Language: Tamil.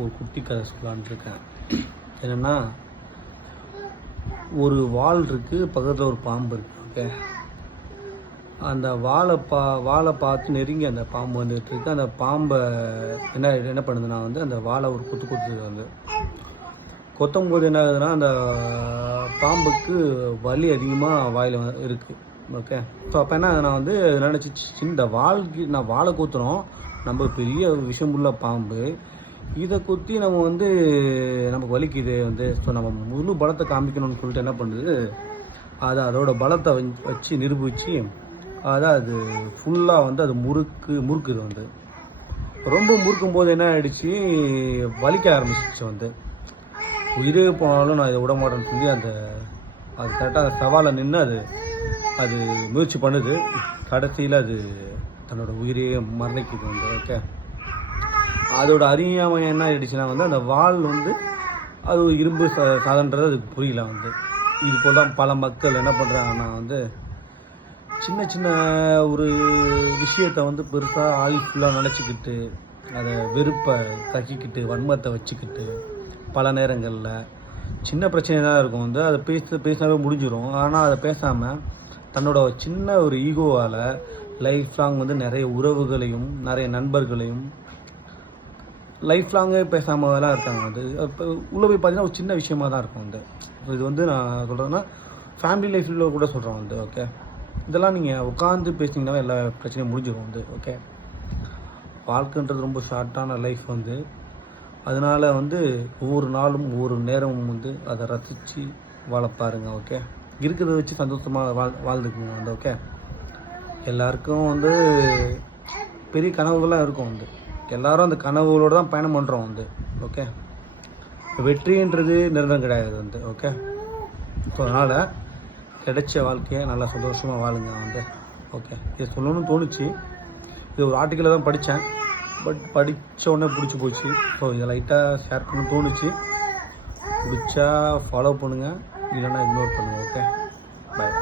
ஒரு குட்டி கதை சொல்லலான்னு இருக்கேன். என்னென்னா, ஒரு வால் இருக்குது, பக்கத்தில் ஒரு பாம்பு இருக்குது. ஓகே, அந்த வாலை பார்த்து நெருங்கி அந்த பாம்பு வந்துட்டு இருக்கு. அந்த பாம்பை என்ன பண்ணுதுன்னா அந்த வாலை ஒரு குத்துது. கொத்தும் போது என்ன ஆகுதுன்னா, அந்த பாம்புக்கு வலி அதிகமாக வாயில் இருக்குது. ஓகே, ஸோ அப்போ என்ன நான் நினச்சிச்சு, இந்த நான் வாழை குத்துறோம், நம்ம பெரிய விஷமுள்ள பாம்பு, இதை குத்தி நம்ம நமக்கு வலிக்குது ஸோ நம்ம முழு பலத்தை காமிக்கணும்னு சொல்லிட்டு என்ன பண்ணுது, அதோட பலத்தை வச்சு நிரூபித்து அது ஃபுல்லாக அது முறுக்குது. ரொம்ப முறுக்கும் போது என்ன ஆகிடுச்சு, வலிக்க ஆரம்பிச்சிச்சு. உயிரே போனாலும் நான் இதை விட மாட்டேன்னு சொல்லி அது கரெக்டாக அந்த சவாலை நின்று அது முயற்சி பண்ணுது. கடைசியில் அது தன்னோட உயிரையே மரணிக்குது. ஓகே, அதோட அறியாமை என்ன ஆயிடுச்சுன்னா அந்த வால் அது இரும்பு சாதன்றது அதுக்கு புரியல. இது போல் தான் பல மக்கள் என்ன பண்ணுறாங்கன்னா சின்ன சின்ன ஒரு விஷயத்தை பெருசாக ஆயுள் ஃபுல்லாக நினச்சிக்கிட்டு, அதை வெறுப்பை கக்கிக்கிட்டு, வன்மத்தை வச்சுக்கிட்டு, பல நேரங்களில் சின்ன பிரச்சனை தான் இருக்கும் அதை பேசினாவே முடிஞ்சிடும். ஆனால் அதை பேசாமல் தன்னோட சின்ன ஒரு ஈகோவால் லைஃப் லாங் நிறைய உறவுகளையும் நிறைய நண்பர்களையும் லைஃப் லாங்கே பேசாமலாம் இருக்காங்க. இப்போ உள்ள போய் பார்த்தீங்கன்னா ஒரு சின்ன விஷயமா தான் இருக்கும் இது நான் சொல்கிறேன்னா ஃபேமிலி லைஃப்பில் கூட சொல்கிறோம் ஓகே, இதெல்லாம் நீங்கள் உட்காந்து பேசினீங்கன்னா எல்லா பிரச்சனையும் முடிஞ்சிடும். ஓகே, வாழ்க்கைன்றது ரொம்ப ஷார்ட்டான லைஃப் அதனால் ஒவ்வொரு நாளும் ஒவ்வொரு நேரமும் அதை ரசித்து வாழ பாருங்க. ஓகே, இருக்கிறத வச்சு சந்தோஷமாக வாழ்ந்துக்குங்க. ஓகே, எல்லாருக்கும் பெரிய கனவுகளாக இருக்கும் எல்லாரும் அந்த கனவுகளோடு தான் பயணம் பண்ணுறோம் ஓகே, வெற்றின்றது நிரந்தரம் கிடையாது ஓகே, ஸோ அதனால் கிடைச்ச வாழ்க்கையை நல்லா சந்தோஷமாக வாழுங்க. ஓகே, இதை சொல்லணும்னு தோணுச்சு. இது ஒரு ஆர்டிக்கலில் தான் படித்தேன், பட் படித்த உடனே பிடிச்சி போச்சு. ஸோ இதை லைட்டாக ஷேர் பண்ணணும்னு தோணுச்சு. பிடிச்சா ஃபாலோ பண்ணுங்கள், இல்லைன்னா இக்னோர் பண்ணுங்கள். ஓகே, பாய்.